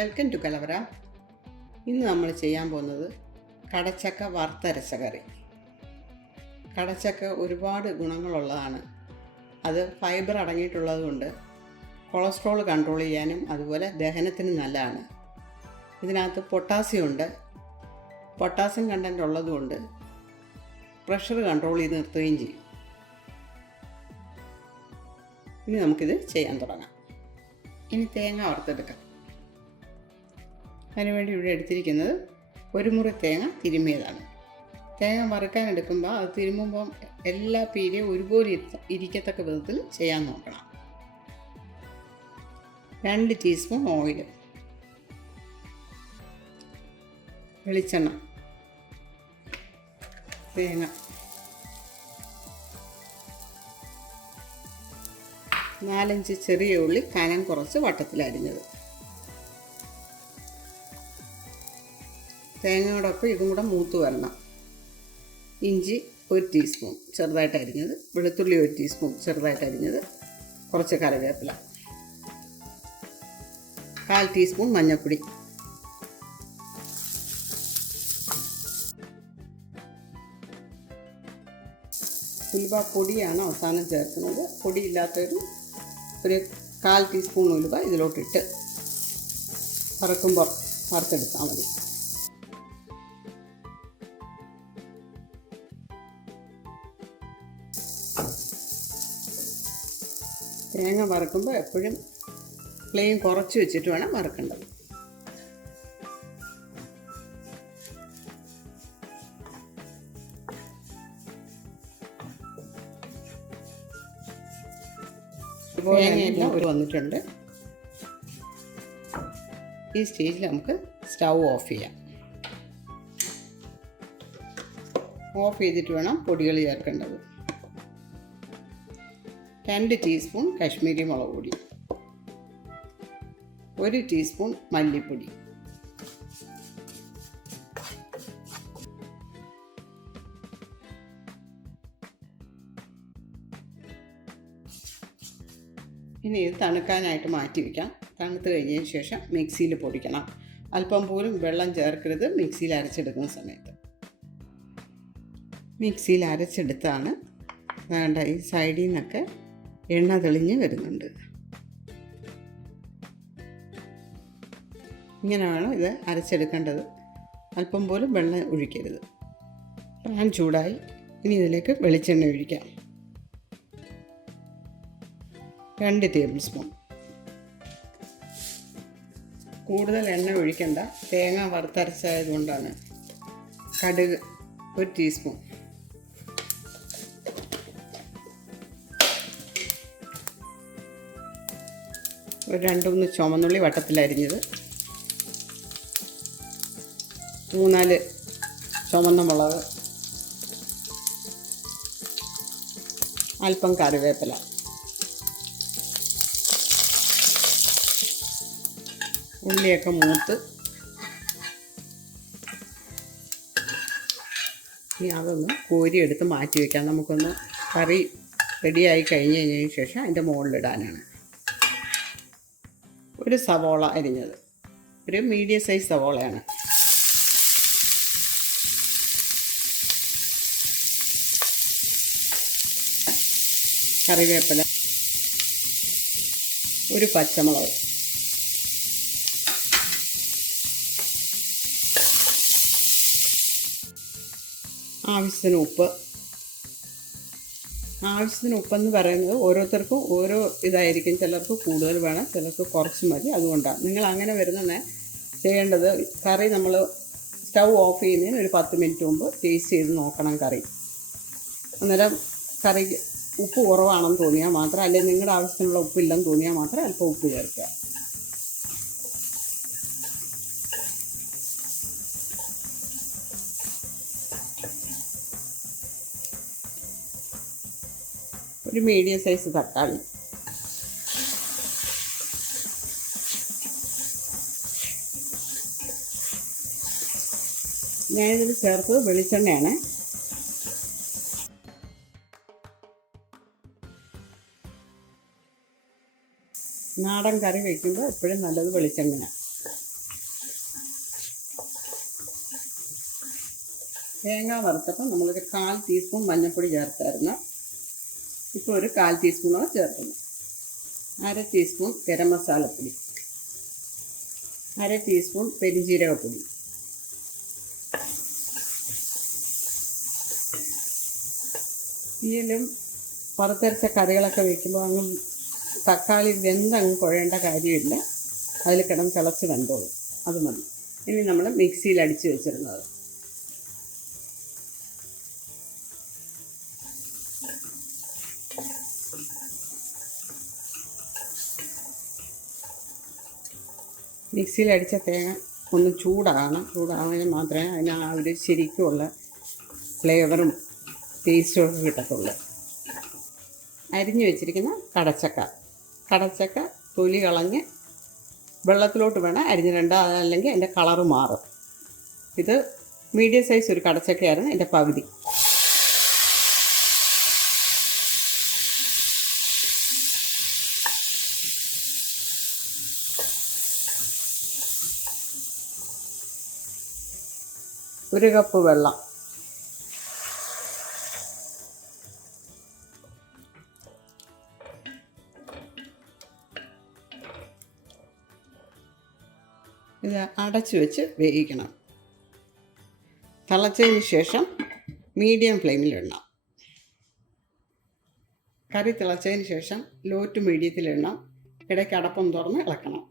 Welcome to കലവറ. ഇന്ന് നമ്മൾ ചെയ്യാൻ പോകുന്നത് കടച്ചക്ക വറുത്തരച്ച കറി. കടച്ചക്ക ഒരുപാട് ഗുണങ്ങളുള്ളതാണ്. അത് ഫൈബർ അടങ്ങിയിട്ടുള്ളത് കൊണ്ട് കൊളസ്ട്രോൾ കൺട്രോൾ ചെയ്യാനും അതുപോലെ ദഹനത്തിനും നല്ലതാണ്. ഇതിനകത്ത് പൊട്ടാസ്യം ഉണ്ട്. പൊട്ടാസ്യം കണ്ടൻറ്റ് ഉള്ളതുകൊണ്ട് പ്രഷർ കൺട്രോൾ ചെയ്ത് നിർത്തുകയും ചെയ്യും. ഇനി നമുക്കിത് ചെയ്യാൻ തുടങ്ങാം. ഇനി തേങ്ങ വറുത്തെടുക്കാം. അതിനുവേണ്ടി ഇവിടെ എടുത്തിരിക്കുന്നത് ഒരു മുറി തേങ്ങ തിരുമ്മിയതാണ്. തേങ്ങ വറുക്കാൻ എടുക്കുമ്പോൾ അത് തിരുമ്മുമ്പം എല്ലാ പീരിയും ഒരുപോലെ ഇരിക്കത്തക്ക വിധത്തിൽ ചെയ്യാൻ നോക്കണം. 2 ടീസ്പൂൺ ഓയിൽ, വെളിച്ചെണ്ണ, തേങ്ങ, 4-5 ചെറിയ ഉള്ളി കനം കുറച്ച് വട്ടത്തിലരിഞ്ഞത്. തേങ്ങയോടൊപ്പം ഇതും കൂടെ മൂത്ത് വരണം. ഇഞ്ചി 1 ടീസ്പൂൺ ചെറുതായിട്ട് അരിഞ്ഞത്, വെളുത്തുള്ളി 1 ടീസ്പൂൺ ചെറുതായിട്ട് അരിഞ്ഞത്, കുറച്ച് കറിവേപ്പില, 1/4 ടീസ്പൂൺ മഞ്ഞൾപ്പൊടി, ഉലുവ പൊടിയാണ് അവസാനം ചേർക്കുന്നത്. പൊടിയില്ലാത്തൊരു 1/4 ടീസ്പൂൺ ഉലുവ ഇതിലോട്ടിട്ട് വറുക്കുമ്പോൾ വറുത്തെടുത്താൽ മതി. തേങ്ങ വറുക്കുമ്പോൾ എപ്പോഴും ഫ്ലെയിം കുറച്ച് വെച്ചിട്ട് വേണം വറുക്കേണ്ടത്. തേങ്ങയെല്ലാം വന്നിട്ടുണ്ട്. ഈ സ്റ്റേജിൽ നമുക്ക് സ്റ്റൗ ഓഫ് ചെയ്യാം. ഓഫ് ചെയ്തിട്ട് വേണം പൊടികൾ ചേർക്കേണ്ടത്. 2 ടീസ്പൂൺ കാശ്മീരി മുളക് പൊടി, 1 ടീസ്പൂൺ മല്ലിപ്പൊടി, ഇനി ഇത് തണുക്കാനായിട്ട് മാറ്റി വയ്ക്കാം. തണുത്ത് കഴിഞ്ഞതിന് ശേഷം മിക്സിയിൽ പൊടിക്കണം. അല്പം പോലും വെള്ളം ചേർക്കരുത് മിക്സിയിൽ അരച്ചെടുക്കുന്ന സമയത്ത്. മിക്സിയിൽ അരച്ചെടുത്താണ് വേണ്ട. ഈ സൈഡിൽ നിന്നൊക്കെ എണ്ണ തെളിഞ്ഞ് വരുന്നുണ്ട്. ഇങ്ങനെ വേണം ഇത് അരച്ചെടുക്കേണ്ടത്. അല്പം പോലും വെള്ളം ഒഴിക്കരുത്. പാൻ ചൂടായി. ഇനി ഇതിലേക്ക് വെളിച്ചെണ്ണ ഒഴിക്കാം. 2 ടേബിൾ സ്പൂൺ. കൂടുതൽ എണ്ണ ഒഴിക്കണ്ട, തേങ്ങ വറുത്തരച്ചായതുകൊണ്ടാണ്. കടുക് 1 ടീസ്പൂൺ, ഒരു 2-3 ചുവന്നുള്ളി വട്ടത്തിലരിഞ്ഞത്, 3-4 ചുവന്ന മുളക്, അല്പം കറിവേപ്പില, ഉള്ളിയൊക്കെ മൂത്ത് ഇനി അതൊന്ന് കോരിയെടുത്ത് മാറ്റി വയ്ക്കാം. നമുക്കൊന്ന് കറി റെഡിയായി കഴിഞ്ഞതിന് ശേഷം അതിൻ്റെ മുകളിലിടാനാണ്. ഒരു സവോള അരിഞ്ഞത്, ഒരു മീഡിയം സൈസ് സവോളയാണ്. കറിവേപ്പില, ഒരു പച്ചമുളക്, ആവശ്യത്തിന് ഉപ്പ്. ആവശ്യത്തിന് ഉപ്പെന്ന് പറയുന്നത് ഓരോരുത്തർക്കും ഓരോ ഇതായിരിക്കും. ചിലർക്ക് കൂടുതൽ വേണം, ചിലർക്ക് കുറച്ച് മതി. അതുകൊണ്ടാണ് നിങ്ങൾ അങ്ങനെ വരുന്ന ചെയ്യേണ്ടത്. കറി നമ്മൾ സ്റ്റൗ ഓഫ് ചെയ്യുന്നതിന് ഒരു 10 മിനിറ്റ് മുമ്പ് ടേസ്റ്റ് ചെയ്ത് നോക്കണം കറി. അന്നേരം കറി ഉപ്പ് കുറവാണെന്ന് തോന്നിയാൽ മാത്രം, അല്ലെങ്കിൽ നിങ്ങളുടെ ആവശ്യത്തിനുള്ള ഉപ്പില്ലെന്ന് തോന്നിയാൽ മാത്രം അല്പം ഉപ്പ് ചേർക്കുക. ഒരു മീഡിയം സൈസ് തക്കാളി, ഞാനിതിൽ ചേർത്തത് വെളിച്ചെണ്ണയാണ്. നാടൻ കറി വയ്ക്കുമ്പോൾ എപ്പോഴും നല്ലത് വെളിച്ചെണ്ണയാണ്. തേങ്ങ വറുത്തപ്പോൾ നമ്മളൊരു 1/4 ടീസ്പൂൺ മഞ്ഞൾപ്പൊടി ചേർത്തായിരുന്നു. ഇപ്പോൾ ഒരു 1/4 ടീസ്പൂണോ ചേർക്കുന്നു. 1/2 ടീസ്പൂൺ ഗരം മസാലപ്പൊടി, 1/2 ടീസ്പൂൺ പെരുംജീരകപ്പൊടി, തീയിലും വറുത്തരച്ച കറികളൊക്കെ വയ്ക്കുമ്പോൾ അങ്ങ് തക്കാളി വെന്തങ്ങ് കുഴയേണ്ട കാര്യമില്ല. അതിൽ കിടന്ന് തിളച്ച് വെന്തോളും. അത് മതി. ഇനി നമ്മൾ മിക്സിയിൽ അടിച്ച് വെച്ചിരുന്നത് മിക്സിയിൽ അടിച്ച തേങ്ങ ഒന്ന് ചൂടാവാൻ മാത്രമേ അതിന് ആ ഒരു ശരിക്കുമുള്ള ഫ്ലേവറും ടേസ്റ്റും ഒക്കെ കിട്ടത്തുള്ളൂ. അരിഞ്ഞു വെച്ചിരിക്കുന്ന കടച്ചക്ക തൊലി കളഞ്ഞ് വെള്ളത്തിലോട്ട് വേണം അരിഞ്ഞിടേണ്ട, അതല്ലെങ്കിൽ അതിൻ്റെ കളറ് മാറും. ഇത് മീഡിയം സൈസ് ഒരു കടച്ചക്കയായിരുന്നു, എൻ്റെ പകുതി. ഒരു കപ്പ് വെള്ളം, ഇത് അടച്ചു വെച്ച് വേവിക്കണം. തിളച്ചതിന് ശേഷം മീഡിയം ഫ്ലെയിമിലിടണം. കറി തിളച്ചതിന് ശേഷം ലോ ടു മീഡിയത്തിലിടണം. ഇടയ്ക്ക് അടപ്പം തുറന്ന് ഇളക്കണം.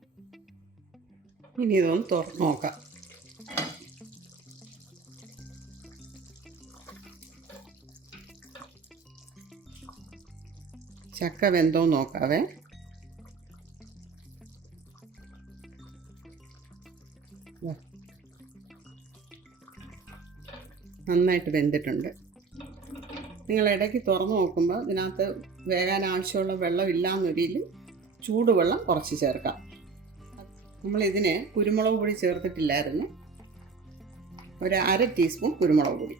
ഇനി ഇതൊന്ന് തുറന്ന് നോക്കാം. ചക്ക വെന്തോ നോക്കാവേ. നന്നായിട്ട് വെന്തിട്ടുണ്ട്. നിങ്ങൾ ഇടയ്ക്ക് തുറന്ന് നോക്കുമ്പോൾ ഇതിനകത്ത് വേകാൻ ആവശ്യമുള്ള വെള്ളം ഇല്ലാന്നൊരിയിൽ ചൂടുവെള്ളം കുറച്ച് ചേർക്കാം. നമ്മളിതിന് കുരുമുളക് പൊടി ചേർത്തിട്ടില്ലായിരുന്നു. ഒരു 1/2 ടീസ്പൂൺ കുരുമുളക് പൊടി,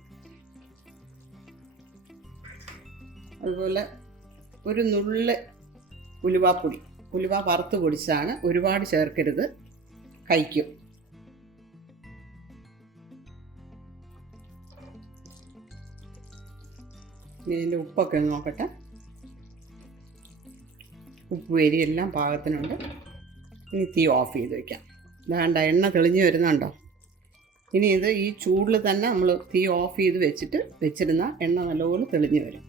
അതുപോലെ ഒരു നുള്ള് ഉലുവാപ്പൊടി. ഉലുവ വറുത്ത് പൊടിച്ചതാണ്, ഒരുപാട് ചേർക്കരുത്, കഴിക്കും. ഇനി ഇതിൻ്റെ ഉപ്പൊക്കെ ഒന്ന് നോക്കട്ടെ. ഉപ്പ് എരിയെല്ലാം പാകത്തിനുണ്ട്. ഇനി തീ ഓഫ് ചെയ്ത് വയ്ക്കാം. വേണ്ട, എണ്ണ തെളിഞ്ഞ് വരുന്നുണ്ടോ? ഇനി ഇത് ഈ ചൂടിൽ തന്നെ നമ്മൾ തീ ഓഫ് ചെയ്ത് വെച്ചിരുന്ന എണ്ണ നല്ലപോലെ തെളിഞ്ഞ് വരും.